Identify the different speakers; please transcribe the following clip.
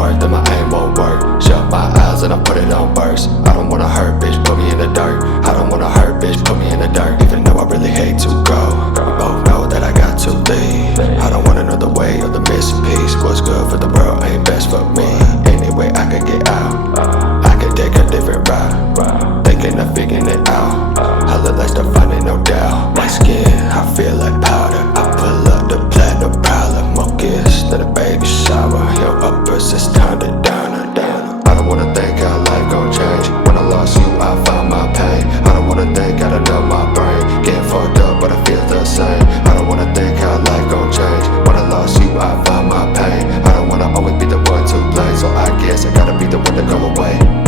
Speaker 1: worth, then my aim won't work. Shut my eyes and I put it on burst. I don't wanna hurt, bitch, put me in the dirt. I don't wanna hurt, bitch, put me in the dirt. Even though I really hate to go, we both know that I got to leave. I don't want another way of the missing piece. What's good for the world ain't best for me. Anyway, I could get out. I could take a different route. Thinking of figuring it out. I look like stuff finding no doubt. My skin, I feel like. wanna think how life gon' change. When I lost you, I found my pain. I don't wanna think, how to numb my brain. Getting fucked up, but I feel the same. I don't wanna think how life gon' change. When I lost you, I found my pain. I don't wanna always be the one to blame, so I guess I gotta be the one to go away.